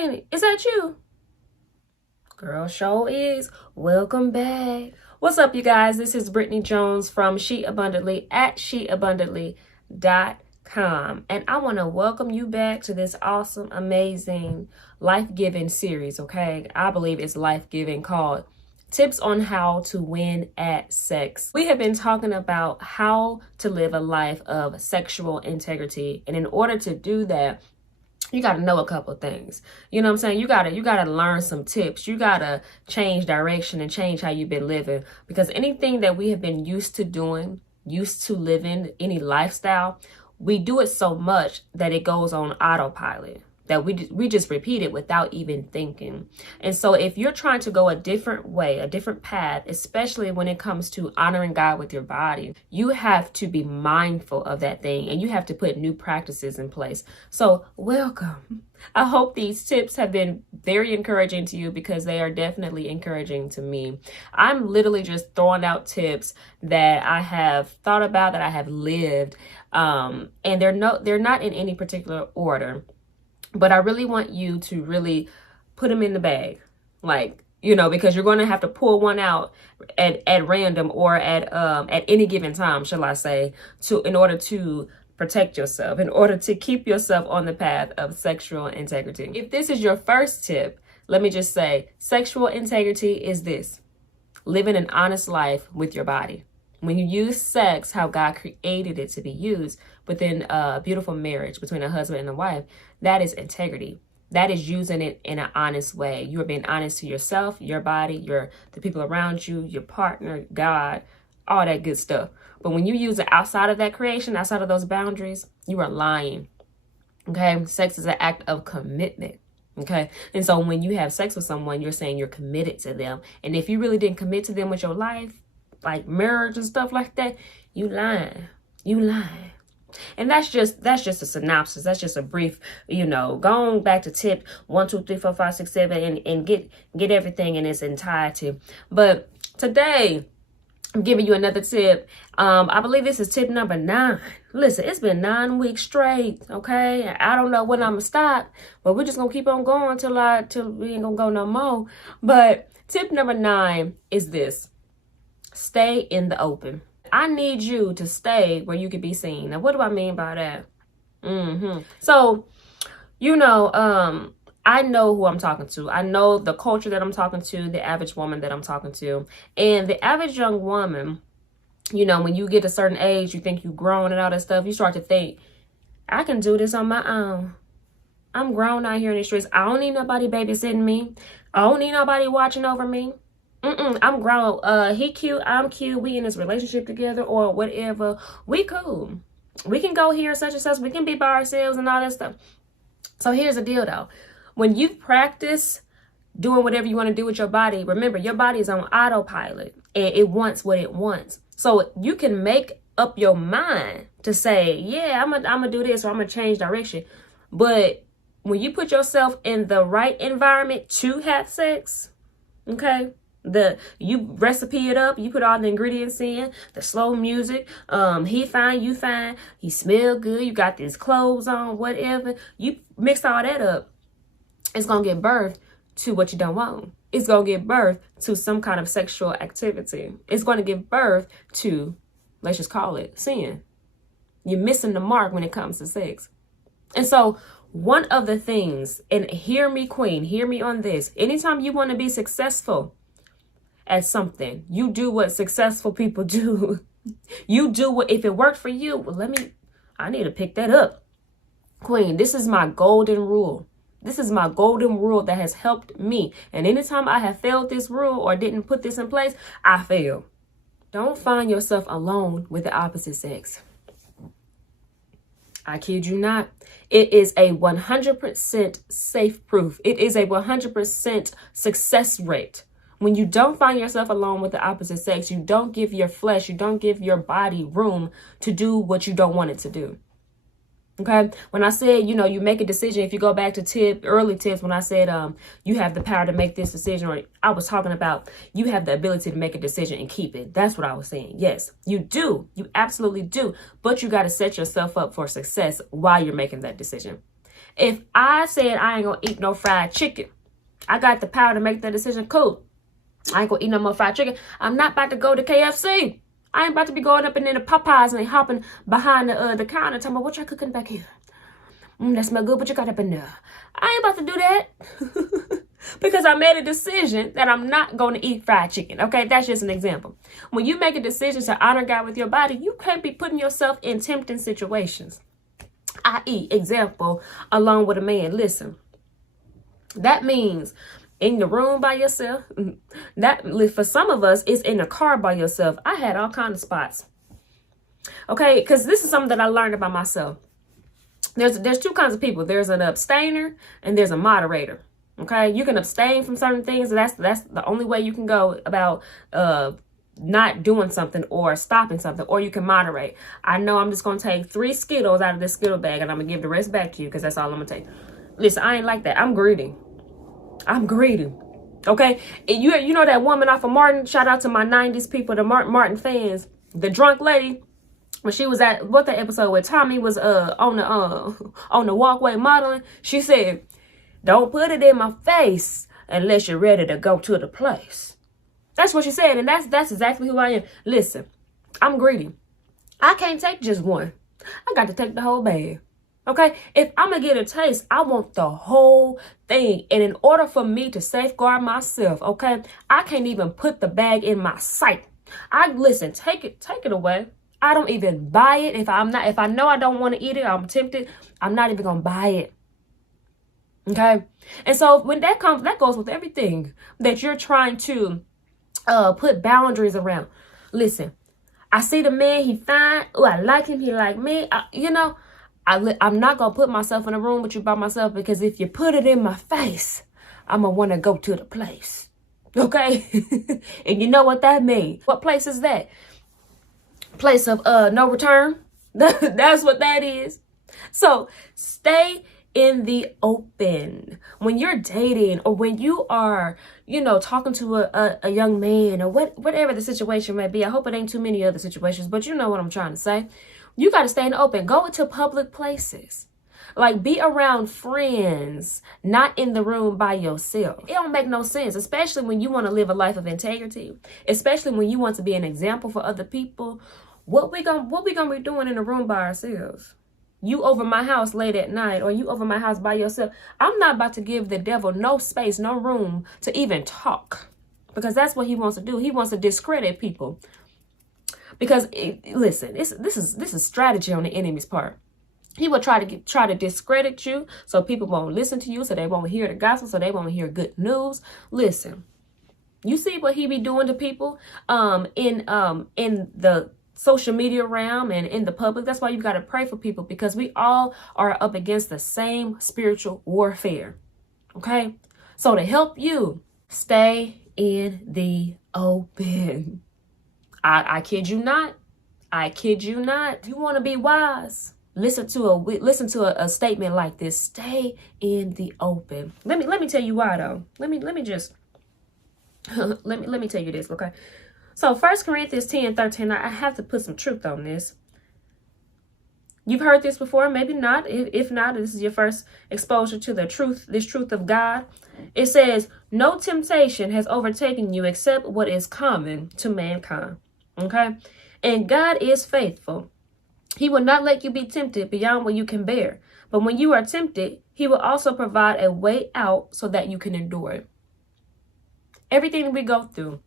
Queen, is that you? Girl, show is. Welcome back. What's up, you guys? This is Brittany Jones from She Abundantly at sheabundantly.com. And I want to welcome you back to this awesome, amazing, life-giving series, okay? I believe it's life-giving, called Tips on How to Win at Sex. We have been talking about how to live a life of sexual integrity. And in order to do that, you got to know a couple things. You know what I'm saying? You got to learn some tips. You got to change direction and change how you've been living, because anything that we have been used to doing, used to living, any lifestyle, we do it so much that it goes on autopilot, that we just repeat it without even thinking. And so if you're trying to go a different way, a different path, especially when it comes to honoring God with your body, you have to be mindful of that thing, and you have to put new practices in place. So welcome. I hope these tips have been very encouraging to you, because they are definitely encouraging to me. I'm literally just throwing out tips that I have thought about, that I have lived, and they're not in any particular order. But I really want you to really put them in the bag, like, you know, because you're going to have to pull one out at random, or at any given time, shall I say, in order to protect yourself, in order to keep yourself on the path of sexual integrity. If this is your first tip, let me just say, sexual integrity is this: living an honest life with your body. When you use sex how God created it to be used within a beautiful marriage between a husband and a wife, that is integrity. That is using it in an honest way. You are being honest to yourself, your body, the people around you, your partner, God, all that good stuff. But when you use it outside of that creation, outside of those boundaries, you are lying. Okay? Sex is an act of commitment. Okay? And so when you have sex with someone, you're saying you're committed to them. And if you really didn't commit to them with your life, like marriage and stuff like that, you lying. And that's just a synopsis. That's just a brief, going back to tip 1, 2, 3, 4, 5, 6, 7, and get everything in its entirety. But today, I'm giving you another tip. I believe this is tip number 9. Listen, it's been 9 weeks straight, okay? I don't know when I'm gonna stop, but we're just gonna keep on going till we ain't gonna go no more. But tip number 9 is this: stay in the open. I need you to stay where you can be seen. Now, what do I mean by that? So, I know who I'm talking to. I know the culture that I'm talking to, the average woman that I'm talking to. And the average young woman, when you get a certain age, you think you've grown and all that stuff, you start to think, I can do this on my own. I'm grown out here in the streets. I don't need nobody babysitting me. I don't need nobody watching over me. I'm grown. He cute, I'm cute. We in this relationship together or whatever. We cool. We can go here, such and such. We can be by ourselves and all that stuff. So here's the deal, though. When you practice doing whatever you want to do with your body, remember, your body is on autopilot and it wants what it wants. So you can make up your mind to say, yeah, I'm gonna do this, or I'm gonna change direction. But when you put yourself in the right environment to have sex, okay? You recipe it up, you put all the ingredients in, the slow music, he fine, you fine, he smell good, you got these clothes on, whatever. You mix all that up, it's gonna give birth to what you don't want. It's gonna give birth to some kind of sexual activity. It's gonna give birth to, let's just call it, sin. You're missing the mark when it comes to sex. And so one of the things, and hear me, queen, hear me on this, anytime you want to be successful at something, you do what successful people do. You do what, if it worked for you, well, I need to pick that up. Queen, this is my golden rule. This is my golden rule that has helped me. And anytime I have failed this rule or didn't put this in place, I fail. Don't find yourself alone with the opposite sex. I kid you not. It is a 100% safe proof. It is a 100% success rate. When you don't find yourself alone with the opposite sex, you don't give your flesh, you don't give your body room to do what you don't want it to do. Okay? When I said, you make a decision, if you go back to early tips, when I said you have the power to make this decision, or I was talking about you have the ability to make a decision and keep it. That's what I was saying. Yes, you do. You absolutely do. But you got to set yourself up for success while you're making that decision. If I said I ain't gonna eat no fried chicken, I got the power to make that decision. Cool. I ain't gonna eat no more fried chicken. I'm not about to go to KFC. I ain't about to be going up in there to Popeyes and hopping behind the counter talking about what y'all cooking back here. That smell good, but you got up in there. I ain't about to do that. Because I made a decision that I'm not going to eat fried chicken. Okay, that's just an example. When you make a decision to honor God with your body, you can't be putting yourself in tempting situations. I.e., example, along with a man. Listen, that means in the room by yourself. That for some of us, it's in the car by yourself. I had all kinds of spots. Okay, because this is something that I learned about myself. There's two kinds of people. There's an abstainer and there's a moderator. Okay, you can abstain from certain things. That's the only way you can go about not doing something or stopping something, or you can moderate. I know I'm just gonna take 3 Skittles out of this Skittle bag and I'm gonna give the rest back to you because that's all I'm gonna take. Listen, I ain't like that. I'm greedy. Okay, and you know that woman off of Martin. Shout out to my 90s people, the Martin fans. The drunk lady. When she was at what the episode where Tommy was on the walkway modeling, she said, "Don't put it in my face unless you're ready to go to the place." That's what she said, and that's exactly who I am. Listen, I'm greedy. I can't take just one. I got to take the whole bag. Okay? If I'm going to get a taste, I want the whole thing. And in order for me to safeguard myself, okay, I can't even put the bag in my sight. Listen, take it away. I don't even buy it. If I know I don't want to eat it, I'm tempted, I'm not even going to buy it. Okay? And so when that goes with everything that you're trying to put boundaries around. Listen, I see the man, he fine. Oh, I like him. He like me. I'm not going to put myself in a room with you by myself, because if you put it in my face, I'm going to want to go to the place. Okay? And you know what that means. What place is that? Place of no return. That's what that is. So stay in the open. When you're dating, or when you are, talking to a young man, or whatever the situation may be. I hope it ain't too many other situations, but you know what I'm trying to say. You got to stay in the open. Go into public places. Like, be around friends, not in the room by yourself. It don't make no sense, especially when you want to live a life of integrity, especially when you want to be an example for other people. What we gonna be doing in the room by ourselves? You over my house late at night, or you over my house by yourself. I'm not about to give the devil no space, no room to even talk, because that's what he wants to do. He wants to discredit people. Because listen, this is strategy on the enemy's part. He will try to discredit you, so people won't listen to you, so they won't hear the gospel, so they won't hear good news. Listen, you see what he be doing to people in the social media realm and in the public. That's why you got to pray for people, because we all are up against the same spiritual warfare. Okay, so to help you, stay in the open. I kid you not. I kid you not. You want to be wise? Listen to a statement like this. Stay in the open. Let me tell you why though. Let me just let me tell you this, okay? So 1 Corinthians 10:13. I have to put some truth on this. You've heard this before, maybe not. If not, this is your first exposure to the truth, this truth of God. It says, "No temptation has overtaken you except what is common to mankind." Okay? And God is faithful. He will not let you be tempted beyond what you can bear. But when you are tempted, he will also provide a way out so that you can endure it. Everything that we go through,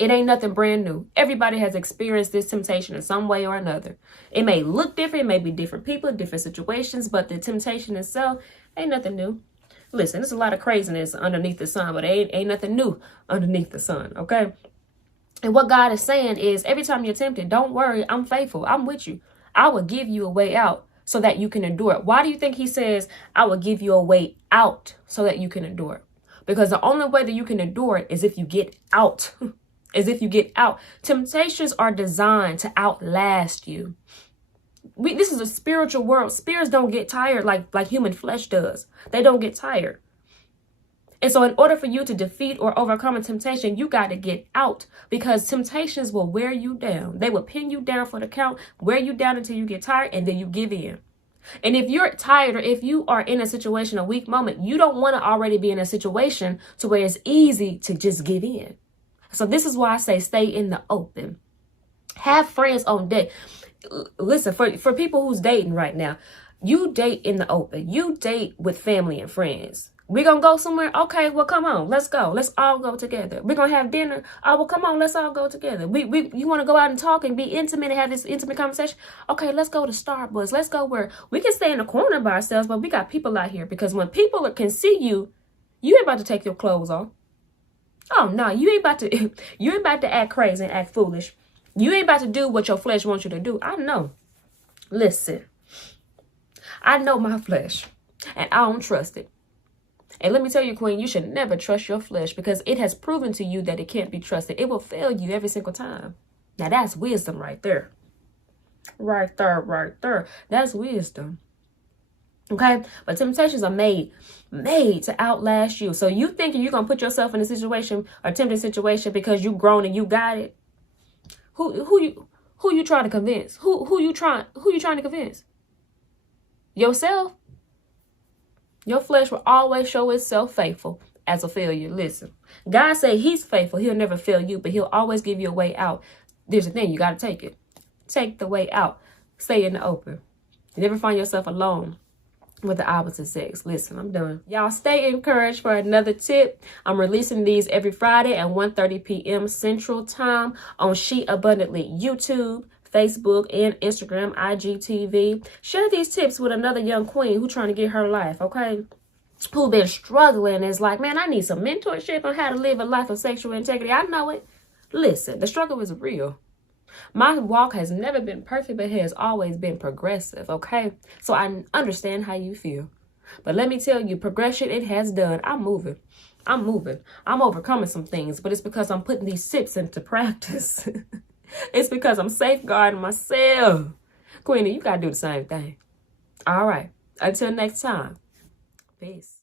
it ain't nothing brand new. Everybody has experienced this temptation in some way or another. It may look different. It may be different people, different situations, but the temptation itself ain't nothing new. Listen, there's a lot of craziness underneath the sun, but ain't nothing new underneath the sun, okay? And what God is saying is, every time you're tempted, don't worry, I'm faithful. I'm with you. I will give you a way out so that you can endure it. Why do you think he says, I will give you a way out so that you can endure it? Because the only way that you can endure it is if you get out. Is if you get out. Temptations are designed to outlast you. This is a spiritual world. Spirits don't get tired like human flesh does. They don't get tired. And so in order for you to defeat or overcome a temptation, you got to get out, because temptations will wear you down. They will pin you down for the count, wear you down until you get tired, and then you give in. And if you're tired or if you are in a situation, a weak moment, you don't want to already be in a situation to where it's easy to just give in. So this is why I say stay in the open. Have friends on date. Listen, for people who's dating right now, you date in the open. You date with family and friends. We're going to go somewhere? Okay, well, come on. Let's go. Let's all go together. We're going to have dinner. Oh, well, come on. Let's all go together. You want to go out and talk and be intimate and have this intimate conversation? Okay, let's go to Starbucks. Let's go where we can stay in the corner by ourselves, but we got people out here. Because when people can see you, you ain't about to take your clothes off. Oh, no. You ain't about to act crazy and act foolish. You ain't about to do what your flesh wants you to do. I know. Listen. I know my flesh. And I don't trust it. And let me tell you, Queen, you should never trust your flesh because it has proven to you that it can't be trusted. It will fail you every single time. Now, that's wisdom right there. Right there. That's wisdom. Okay? But temptations are made to outlast you. So you thinking you're going to put yourself in a situation or tempted situation because you grown and you got it? Who you trying to convince? Who you trying to convince? Yourself? Your flesh will always show itself faithful as a failure. Listen, God said he's faithful. He'll never fail you, but he'll always give you a way out. There's a thing. You got to take it. Take the way out. Stay in the open. You never find yourself alone with the opposite sex. Listen, I'm done. Y'all stay encouraged for another tip. I'm releasing these every Friday at 1:30 p.m. Central Time on She Abundantly YouTube, Facebook, and Instagram, IGTV. Share these tips with another young queen who's trying to get her life, okay? Who been struggling is like, man, I need some mentorship on how to live a life of sexual integrity. I know it. Listen, the struggle is real. My walk has never been perfect, but it has always been progressive, okay? So I understand how you feel. But let me tell you, progression, it has done. I'm moving. I'm overcoming some things, but it's because I'm putting these tips into practice. It's because I'm safeguarding myself. Queenie, you got to do the same thing. All right. Until next time. Peace.